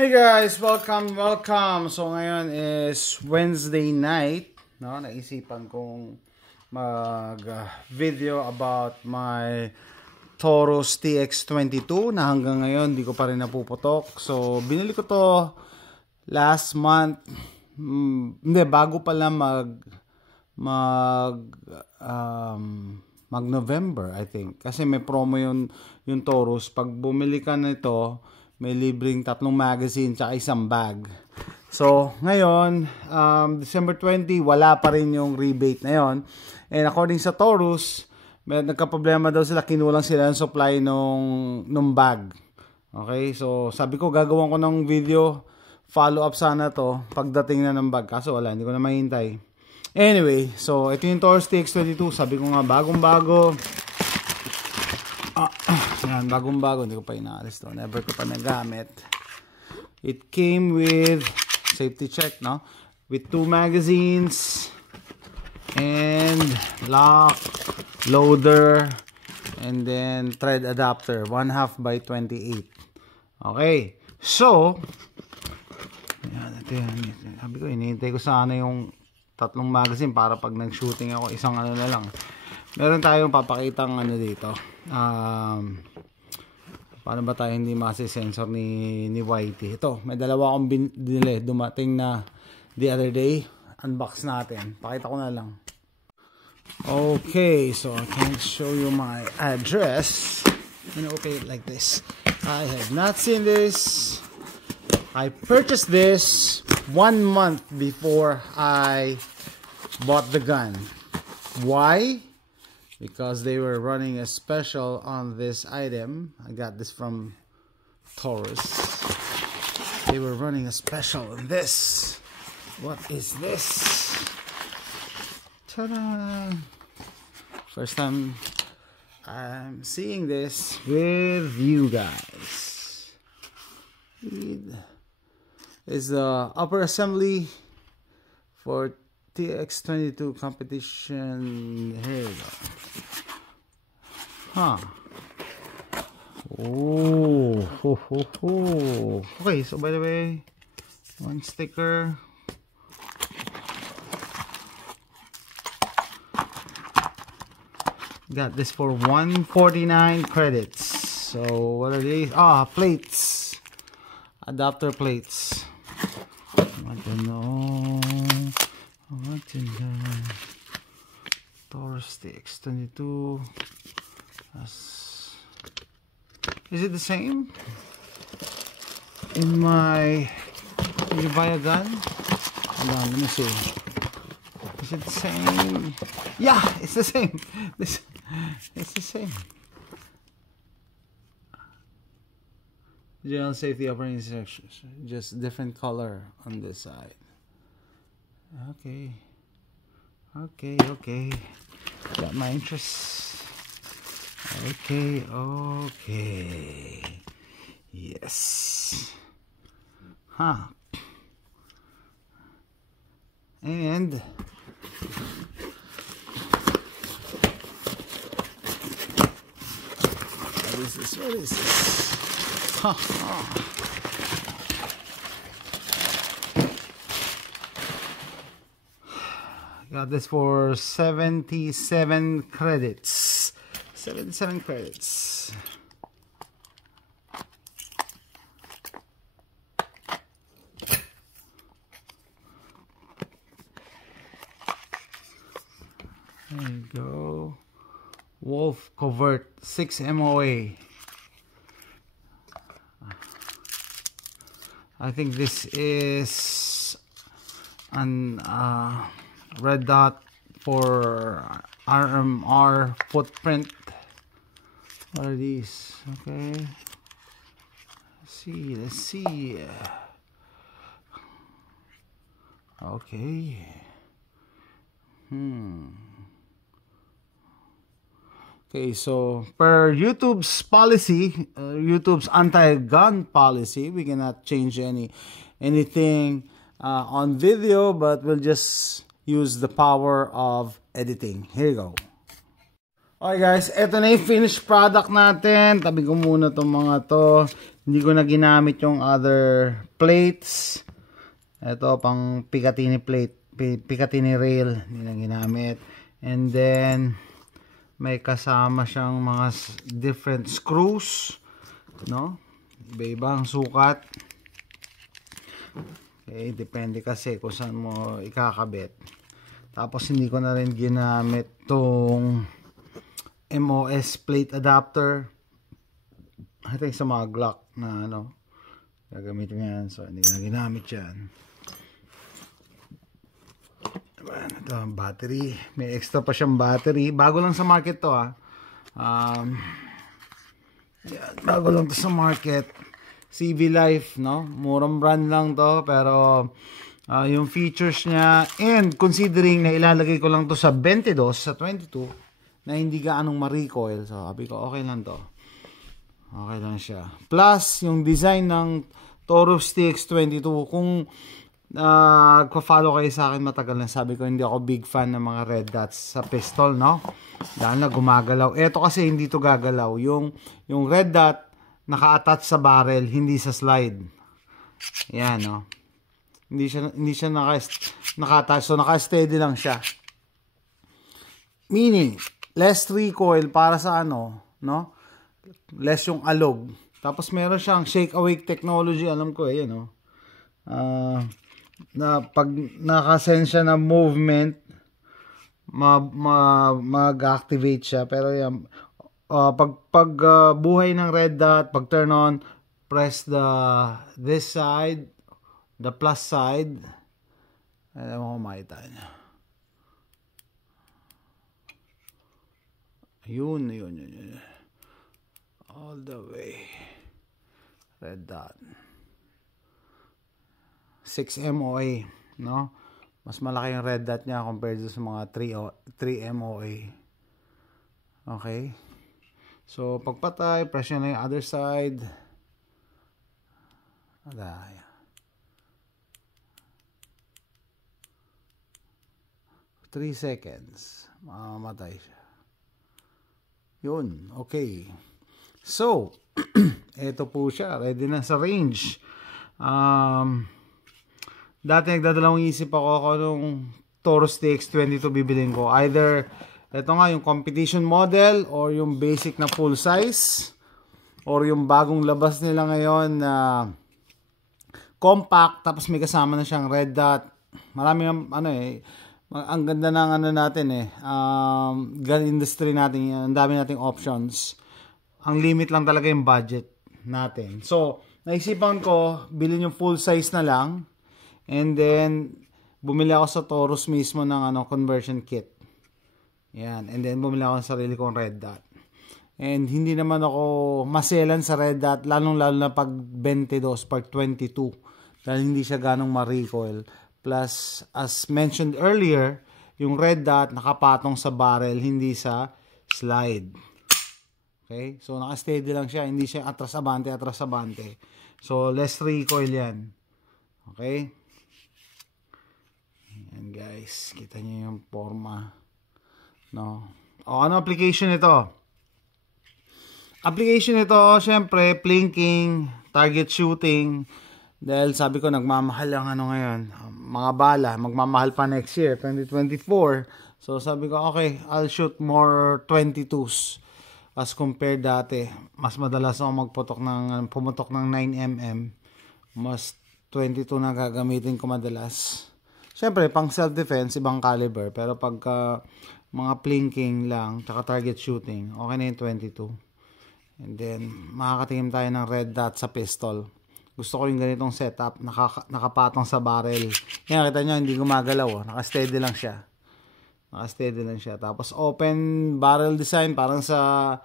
Hey guys, welcome. So ngayon is Wednesday night, no? Naisipan kong mag-video about my Taurus TX22 na hanggang ngayon di ko pa rin napuputok. So binili ko to last month. Hindi, bago pa lang mag-November, I think. Kasi may promo yung Taurus. Pag bumili ka nito, may libreng 3 magazine tsaka isang bag. So, ngayon, December 20, wala pa rin yung rebate na yon. And according sa Taurus, may nagka-problema daw sila, kinulang sila ng supply nung bag. Okay, so sabi ko gagawin ko ng video, follow up sana to pagdating na ng bag. Kaso wala, hindi ko na mahintay. Anyway, so ito yung Taurus TX22. Sabi ko nga, bagong-bago. Yan, bagong-bago. Hindi ko pa inaalis to. Never ko pa nagamit. It came with safety check, no? With 2 magazines and lock, loader, and then thread adapter. 1/2 by 28. Okay. So, yan, ito yan. Sabi ko, hinihintay ko sana yung 3 magazine para pag nag-shooting ako, isang ano na lang. Meron tayong papakitang ano dito. Paano ba tayo hindi masisensor ni YT? Ito, may dalawa akong binili. Dumating na the other day. Unbox natin. Pakita ko na lang. Okay, so I can show you my address. I'm gonna open it like this. I have not seen this. I purchased this 1 month before I bought the gun. Why? Because they were running a special on this item. I got this from Taurus. They were running a special on this. What is this? Ta-da! First time I'm seeing this with you guys. Is the upper assembly for TX22 competition. Here we go. Huh. Oh, ho, ho, ho. Okay, so by the way, 1 sticker. Got this for 149 credits. So what are these? Plates. Adapter plates. I don't know. What in the Taurus TX22? Is it the same? In my, when you buy a gun? Hold on, let me see. Is it the same? Yeah, it's the same. It's the same. General safety operating instructions. Just different color on this side. Okay. Got my interest. Okay. Yes. Huh. And what is this? Huh. Got this for 77 credits. 77 credits. There you go. Wolf Covert 6 MOA. I think this is an red dot for RMR footprint. What are these? Okay. Let's see. Okay. Okay, so per YouTube's policy, YouTube's anti-gun policy, we cannot change anything on video, but we'll just use the power of editing. Here you go. Okay guys, eto na yung finished product natin. Tabi ko muna itong mga to. Hindi ko na ginamit yung other plates. Ito, pang Picatinny plate, Picatinny rail, hindi na ginamit. And then, may kasama siyang mga different screws, no? Iba-ibang sukat. Okay, depende kasi kung saan mo ikakabit. Tapos, hindi ko na rin ginamit tong MOS plate adapter. I think sa mga Glock na ano, gagamitin yan. So, hindi ko na ginamit yan. Ito, battery. May extra pa siyang battery. Bago lang sa market to, ha. Yan, bago lang to sa market. CV Life, no? Murang brand lang to, pero yung features niya, and considering na ilalagay ko lang to sa 22, sa 22, na hindi gaanong ma-recoil. So, sabi ko, okay lang to. Okay lang siya. Plus, yung design ng Taurus TX22, kung follow kayo sa akin matagal na, sabi ko hindi ako big fan ng mga red dots sa pistol, no? Dahil na gumagalaw. Ito kasi hindi to gagalaw. Yung red dot naka-attach sa barrel, hindi sa slide. Yan, no? Hindi siya naka-attach. So, naka-steady lang siya. Meaning, less recoil para sa ano, no? Less yung alog. Tapos meron siyang shake awake technology, alam ko eh, no? Na pag nakasense siya ng movement, mag-activate siya. Pero yan, pag buhay ng red dot, pag turn on, press this side, the plus side. Alam mo kung makita niya. Yun. All the way. Red dot. 6 MOA, no? Mas malaki yung red dot niya compared sa mga 3 MOA. Okay? So, pagpatay, press nyo na yung other side. Aday. 3 seconds. Mamamatay siya. Yun. Okay. So, ito po siya. Ready na sa range. Dati nagdadalawang isip ako kung anong Taurus TX22 bibilin ko. Either, ito nga yung competition model or yung basic na full size or yung bagong labas nila ngayon na compact tapos may kasama na siyang red dot. Marami ang ganda ng natin gun industry natin, ang dami nating options. Ang limit lang talaga yung budget natin. So, naisipan ko, bilhin yung full size na lang. And then, bumili ako sa Taurus mismo ng conversion kit. Yan. And then, bumili ako ng sarili kong red dot. And hindi naman ako maselan sa red dot, lalong-lalo na pag 22, pag 22. Dahil hindi siya ganong ma-recoil. Plus, as mentioned earlier, yung red dot nakapatong sa barrel, hindi sa slide. Okay? So, naka-steady lang siya. Hindi siya atras-abante. So, less recoil yan. Okay? Yan guys. Kita niyo yung forma. No? O, ano application ito? Application ito, syempre, plinking, target shooting. Dahil sabi ko, nagmamahal ang ngayon. Mga bala, magmamahal pa next year, 2024. So, sabi ko, okay, I'll shoot more 22s. As compared dati, mas madalas ako pumutok ng 9mm. Mas 22 na gagamitin ko madalas. Siyempre, pang self-defense, ibang caliber. Pero pagka mga plinking lang, tsaka target shooting, okay na yung 22. And then, makakatingin tayo ng red dot sa pistol. Gusto ko yung ganitong setup, nakapatong sa barrel. Yan, kita nyo, hindi gumagalaw. Naka-steady lang siya. Tapos open barrel design parang sa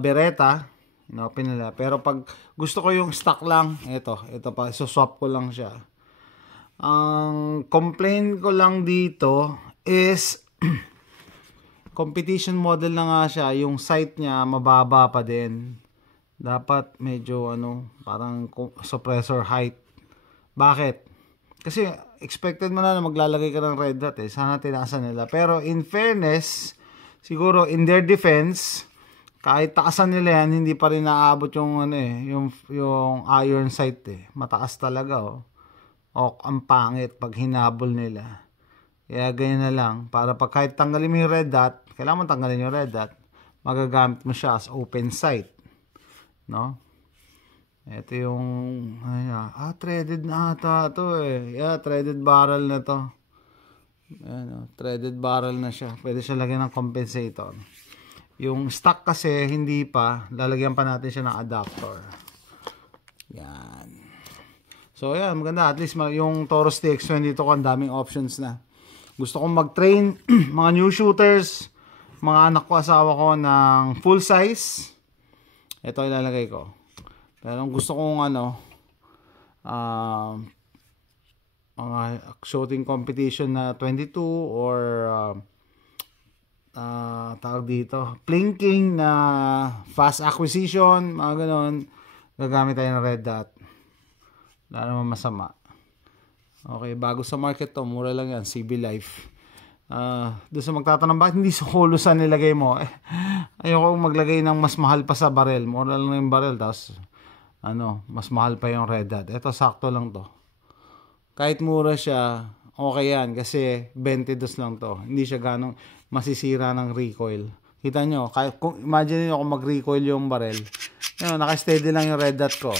Beretta, inopen nila. Pero pag gusto ko yung stock lang, ito pa, swap ko lang siya. Ang complaint ko lang dito is competition model na nga siya, yung sight niya mababa pa din. Dapat medyo parang suppressor height. Bakit? Kasi expected mo na maglalagay ka ng red dot Sana tinasa nila. Pero in fairness, siguro in their defense, kahit taasan nila yan, hindi pa rin naaabot yung ano yung iron sight Mataas talaga O ang pangit pag hinabol nila. Kaya ganyan na lang. Para pag kahit tanggalin mo yung red dot, kailangan mo tanggalin yung red dot, magagamit mo siya as open sight. No? Ito yung threaded na ata ito threaded barrel na to. Threaded barrel na siya. Pwede siya lagyan ng compensator. Yung stock kasi hindi pa, lalagyan pa natin siya ng adapter. Yan. So yan, maganda. At least yung Taurus TX22 ko, ang daming options na. Gusto kong mag-train mga new shooters, mga anak ko, asawa ko ng full size. Ito ilalagay ko. Pero gusto kong mga shooting competition na 22 or tawag dito, plinking na fast acquisition, mga ganon, gagamit tayo ng red dot. Wala naman masama. Okay, bago sa market to, mura lang yan, CB Life. Doon sa magtatanong, bakit hindi sa hulusan nilagay mo? Ayoko maglagay ng mas mahal pa sa barrel. Mura lang yung barrel, tapos mas mahal pa yung red dot. Ito, sakto lang to. Kahit mura siya, okay yan, kasi 22 lang to. Hindi siya ganong masisira ng recoil. Kita nyo, kung imagine nyo kung mag-recoil yung barrel, naka-steady lang yung red dot ko.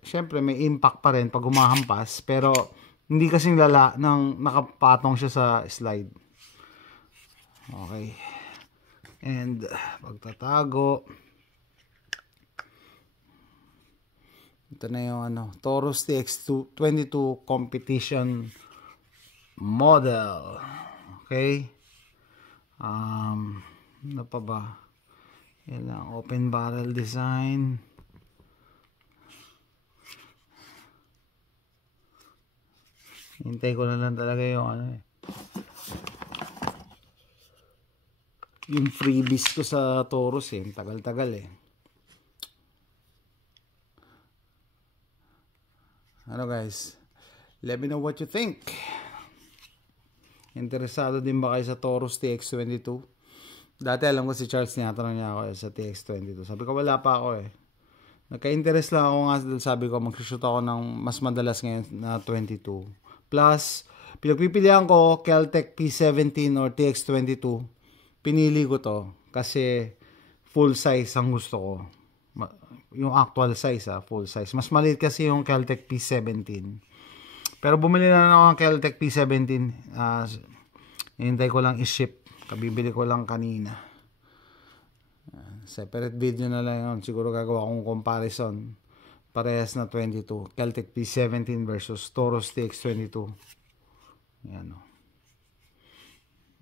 Siyempre may impact pa rin pag humahampas, pero hindi kasing lala nang nakapatong siya sa slide. Okay. And pagtatago, ito na yung Taurus TX22 competition model. Okay. Ano pa ba? Yan lang, open barrel design. Hintay ko na lang talaga yung yung freebies ko sa Taurus tagal-tagal guys, let me know what you think. Interesado din ba kayo sa Taurus TX22? Dati alam ko si Charles, tinatanong niya ako sa TX22. Sabi ko wala pa ako Nagka-interest lang ako nga, sabi ko mag-shoot ako ng mas madalas ngayon na 22. Plus, pinagpipilian ko Kel-Tec P17 or TX22. Pinili ko to kasi full size ang gusto ko. Yung actual size full size. Mas maliit kasi yung Kel-Tec P17. Pero bumili na ako ng Kel-Tec P17. Hintay ko lang i-ship. Kabibili ko lang kanina. Separate video na lang yun. Siguro gagawa akong comparison. Parehas na 22. Kel-Tec P17 versus Taurus TX22. Yan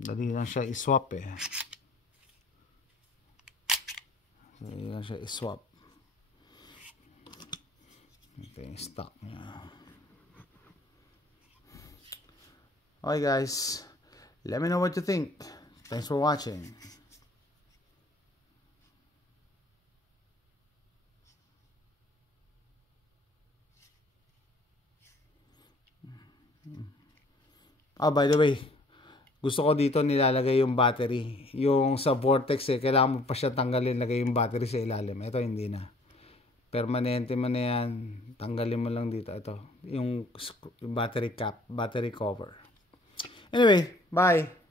Dali lang siya i-swap Dali lang siya i-swap. Okay, stock niya. Okay guys, let me know what you think. Thanks for watching. By the way, gusto ko dito nilalagay yung battery. Yung sa Vortex kailangan mo pa siya tanggalin, lagay yung battery sa ilalim. Ito hindi na. Permanente mo na yan. Tanggalin mo lang dito. Ito, yung battery cap, battery cover. Anyway, bye!